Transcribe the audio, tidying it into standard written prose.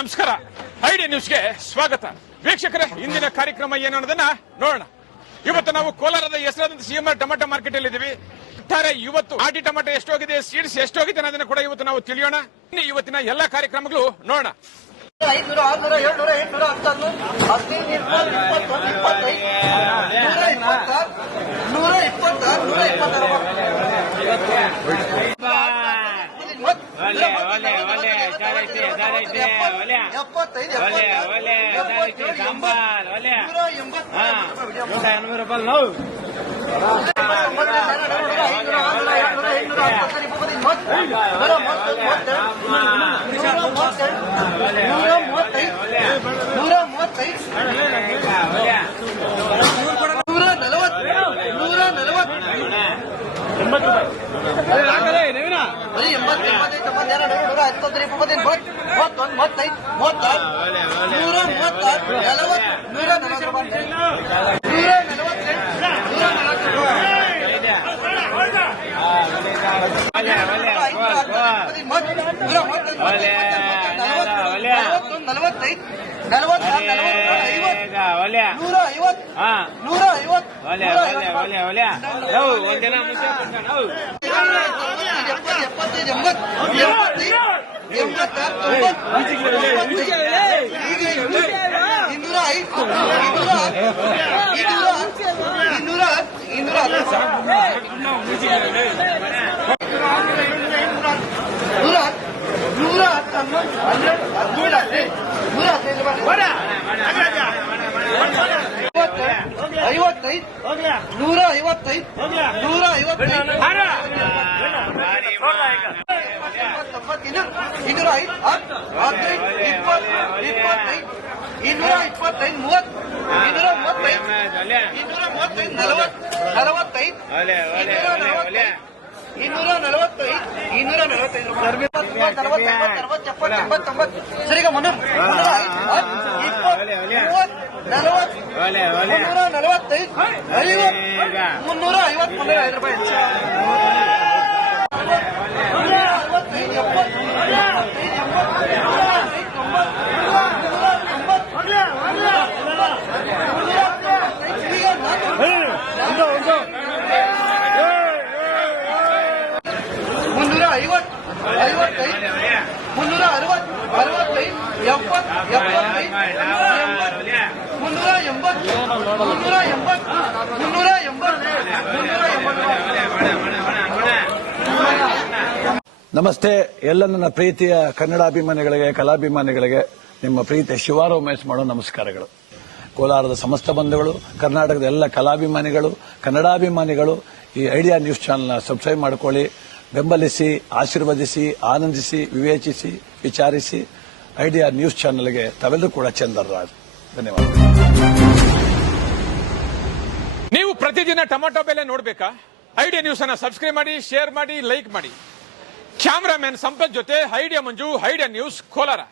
ನಮಸ್ಕಾರ. ಐಡಿ ನ್ಯೂಸ್ಗೆ ಸ್ವಾಗತ. ವೀಕ್ಷಕರೇ, ಇಂದಿನ ಕಾರ್ಯಕ್ರಮ ಏನು ಅನ್ನೋದನ್ನ ನೋಡೋಣ. ಇವತ್ತು ನಾವು ಕೋಲಾರದ ಹೆಸರಾದಂತ ಸಿಎಂಆರ್ ಟೊಮೆಟೊ ಮಾರ್ಕೆಟ್ ಅಲ್ಲಿ ಇದ್ದೀವಿ. ಇವತ್ತು ಆಟಿ ಟೊಮೆಟೊ ಎಷ್ಟೋಗಿದೆ, ಸೀಡ್ಸ್ ಎಷ್ಟೋಗಿದೆ ಅನ್ನೋದನ್ನ ಕೂಡ ಇವತ್ತು ನಾವು ತಿಳಿಯೋಣ. ಇವತ್ತಿನ ಎಲ್ಲಾ ಕಾರ್ಯಕ್ರಮಗಳು ನೋಡೋಣ. 500, 600, 700, 800, 10, 15, 20, ನಮಸ್ತೆ. ಎಲ್ಲ ನನ್ನ ಪ್ರೀತಿಯ ಕನ್ನಡಾಭಿಮಾನಿಗಳಿಗೆ, ಕಲಾಭಿಮಾನಿಗಳಿಗೆ ನಿಮ್ಮ ಪ್ರೀತಿಯ ಶಿವಾರ ಉಮೇಶ್ ಮಾಡೋ ನಮಸ್ಕಾರಗಳು. ಕೋಲಾರದ ಸಮಸ್ತ ಬಂಧುಗಳು, ಕರ್ನಾಟಕದ ಎಲ್ಲ ಕಲಾಭಿಮಾನಿಗಳು, ಕನ್ನಡಾಭಿಮಾನಿಗಳು ಈ ಐಡಿಯಾ ನ್ಯೂಸ್ ಚಾನೆಲ್ನ ಸಬ್ಸ್ಕ್ರೈಬ್ ಮಾಡಿಕೊಳ್ಳಿ, ಬೆಂಬಲಿಸಿ, ಆಶೀರ್ವದಿಸಿ, ಆನಂದಿಸಿ, ವಿವೇಚಿಸಿ, ವಿಚಾರಿಸಿ. ಐಡಿಯಾ ನ್ಯೂಸ್ ಚಾನೆಲ್ಗೆ ತಾವೆಲ್ಲರೂ ಕೂಡ ಚಂದರ್ರಾಜ್. ಧನ್ಯವಾದ. ನೀವು ಪ್ರತಿದಿನ ಟೊಮೆಟೊ ಬೆಲೆ ನೋಡ್ಬೇಕಾ? ಐಡಿಯಾ ನ್ಯೂಸ್ ಅನ್ನ ಸಬ್ಸ್ಕ್ರೈಬ್ ಮಾಡಿ, ಶೇರ್ ಮಾಡಿ, ಲೈಕ್ ಮಾಡಿ. ಕ್ಯಾಮರಾಮನ್ ಸಂಪತ್ ಜೊತೆ ಐಡಿಯಾ ಮಂಜು, ಐಡಿಯಾ ನ್ಯೂಸ್, ಕೋಲಾರ.